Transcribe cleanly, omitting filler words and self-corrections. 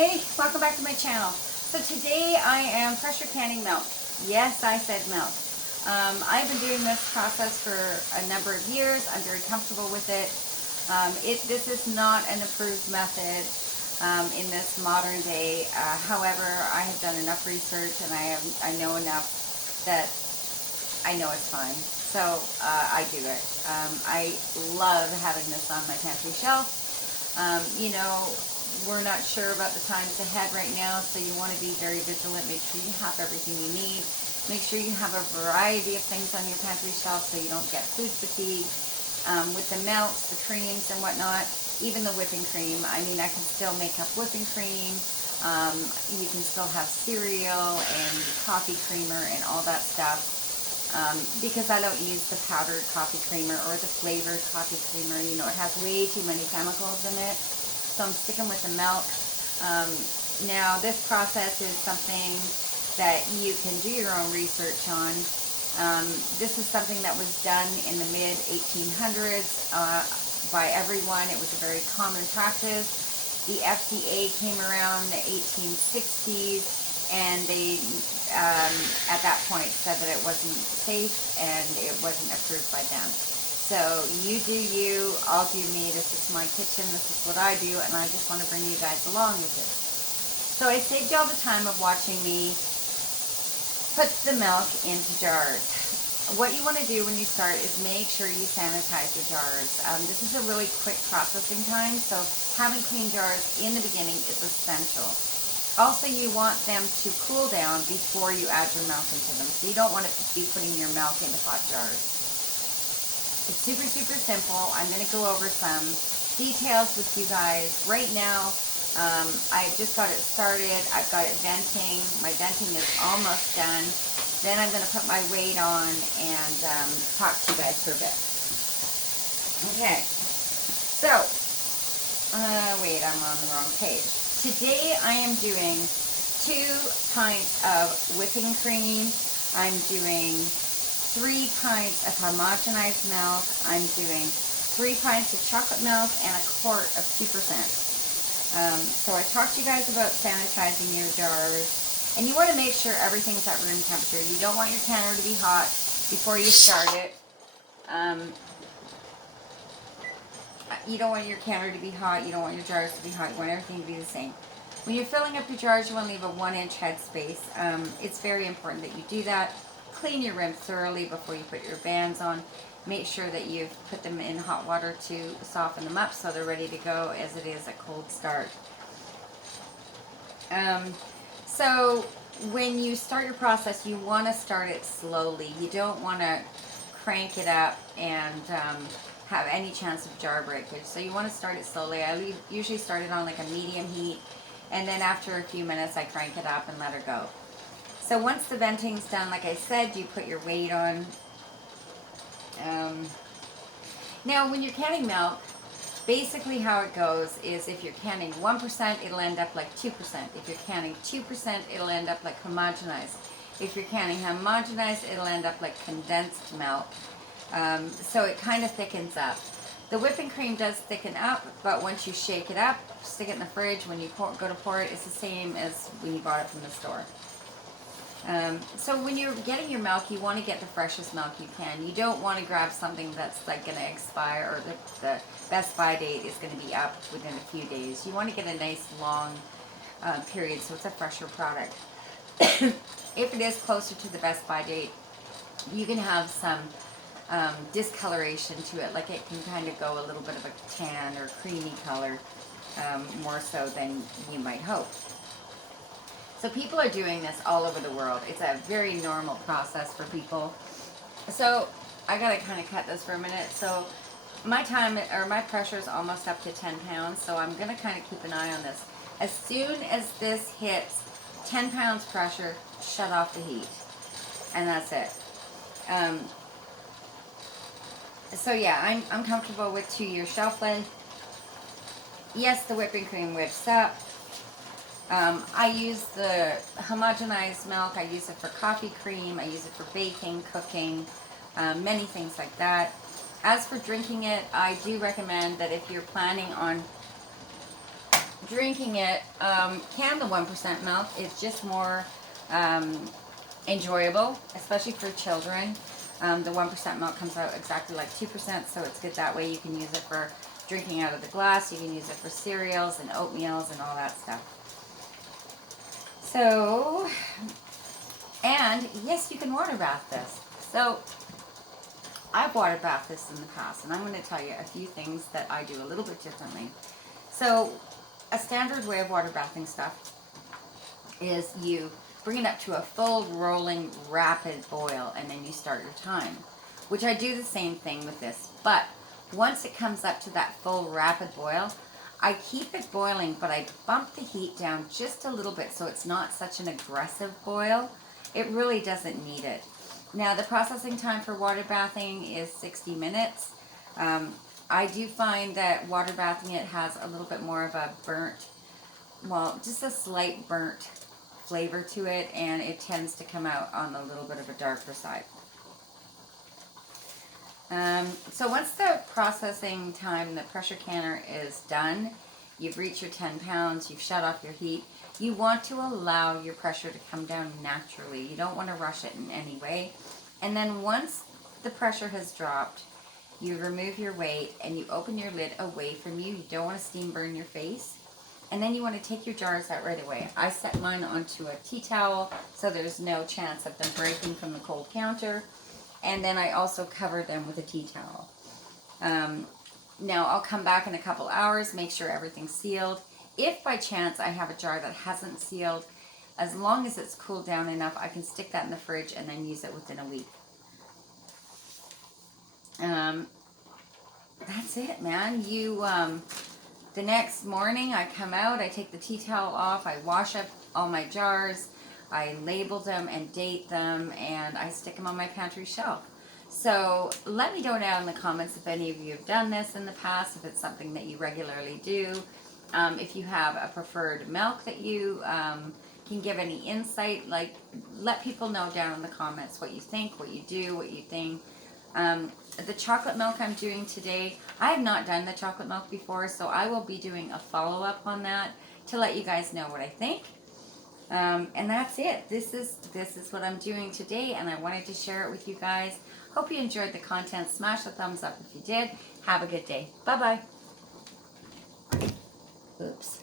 Hey, welcome back to my channel. So today I am pressure canning milk. Yes, I said milk. I've been doing this process for a number of years. I'm very comfortable with it. This is not an approved method in this modern day. However, I have done enough research and I know enough that I know it's fine. So I do it. I love having this on my pantry shelf. We're not sure about the times ahead right now, so you want to be very vigilant. Make sure you have everything you need. Make sure you have a variety of things on your pantry shelf so you don't get food fatigue. With the milks, the creams, and whatnot, even the whipping cream. I mean, I can still make up whipping cream. You can still have cereal and coffee creamer and all that stuff. Because I don't use the powdered coffee creamer or the flavored coffee creamer. You know, it has way too many chemicals in it. So I'm sticking with the milk. Now, this process is something that you can do your own research on. This is something that was done in the mid-1800s by everyone. It was a very common practice. The FDA came around in the 1860s, and they, at that point, said that it wasn't safe and it wasn't approved by them. So you do you, I'll do me. This is my kitchen, this is what I do, and I just want to bring you guys along with it. So I saved you all the time of watching me put the milk into jars. What you want to do when you start is make sure you sanitize your jars. This is a really quick processing time, so having clean jars in the beginning is essential. Also, you want them to cool down before you add your milk into them. So you don't want to be putting your milk into hot jars. It's super, super simple. I'm going to go over some details with you guys. Right now, I've just got it started. I've got it venting. My venting is almost done. Then I'm going to put my weight on and talk to you guys for a bit. Okay. So, wait, I'm on the wrong page. Today I am doing 2 pints of whipping cream. I'm doing 3 pints of homogenized milk. I'm doing 3 pints of chocolate milk and a quart of 2%. So I talked to you guys about sanitizing your jars. And you want to make sure everything's at room temperature. You don't want your canner to be hot before you start it. You don't want your canner to be hot. You don't want your jars to be hot. You want everything to be the same. When you're filling up your jars, you want to leave a 1-inch head space. It's very important that you do that. Clean your rim thoroughly before you put your bands on. Make sure that you've put them in hot water to soften them up so they're ready to go as it is a cold start. So when you start your process, you want to start it slowly. You don't want to crank it up and have any chance of jar breakage. So you want to start it slowly. I usually start it on like a medium heat, and then after a few minutes I crank it up and let her go. So once the venting's done, like I said, you put your weight on. Now when you're canning milk, basically how it goes is if you're canning 1%, it'll end up like 2%. If you're canning 2%, it'll end up like homogenized. If you're canning homogenized, it'll end up like condensed milk. So it kind of thickens up. The whipping cream does thicken up, but once you shake it up, stick it in the fridge, when you go to pour it, it's the same as when you bought it from the store. So when you're getting your milk, you want to get the freshest milk you can. You don't want to grab something that's like going to expire, or the best by date is going to be up within a few days. You want to get a nice long period, so it's a fresher product. If it is closer to the best by date, you can have some discoloration to it, like it can kind of go a little bit of a tan or creamy color, more so than you might hope. So people are doing this all over the world. It's a very normal process for people. So I gotta kind of cut this for a minute. So my pressure is almost up to 10 pounds, so I'm gonna kind of keep an eye on this. As soon as this hits 10 pounds pressure, shut off the heat. And that's it. So yeah, I'm comfortable with 2-year shelf life. Yes, the whipping cream whips up. I use the homogenized milk. I use it for coffee cream. I use it for baking, cooking, many things like that. As for drinking it, I do recommend that if you're planning on drinking it, can the 1% milk is just more enjoyable, especially for children. The 1% milk comes out exactly like 2%, so it's good that way. You can use it for drinking out of the glass. You can use it for cereals and oatmeals and all that stuff. So, and yes, you can water bath this. So, I've water bathed this in the past, and I'm going to tell you a few things that I do a little bit differently. So, a standard way of water bathing stuff is you bring it up to a full rolling rapid boil, and then you start your time, which I do the same thing with this. But once it comes up to that full rapid boil, I keep it boiling, but I bump the heat down just a little bit so it's not such an aggressive boil. It really doesn't need it. Now, the processing time for water bathing is 60 minutes. I do find that water bathing it has a little bit more of a burnt, well, just a slight burnt flavor to it, and it tends to come out on a little bit of a darker side. So once the processing time, the pressure canner is done, you've reached your 10 pounds, you've shut off your heat, you want to allow your pressure to come down naturally. You don't want to rush it in any way. And then once the pressure has dropped, you remove your weight and you open your lid away from you. You don't want to steam burn your face. And then you want to take your jars out right away. I set mine onto a tea towel so there's no chance of them breaking from the cold counter. And then I also cover them with a tea towel. Now I'll come back in a couple hours, make sure everything's sealed. If by chance I have a jar that hasn't sealed, as long as it's cooled down enough, I can stick that in the fridge and then use it within a week. That's it, man. The next morning I come out, I take the tea towel off, I wash up all my jars, I label them and date them, and I stick them on my pantry shelf. So let me know down in the comments if any of you have done this in the past, if it's something that you regularly do, if you have a preferred milk that you can give any insight. Like, let people know down in the comments what you think, what you do, what you think. The chocolate milk I'm doing today, I have not done the chocolate milk before, so I will be doing a follow-up on that to let you guys know what I think. And that's it. This is what I'm doing today, and I wanted to share it with you guys. Hope you enjoyed the content. Smash the thumbs up if you did. Have a good day. Bye-bye. Oops.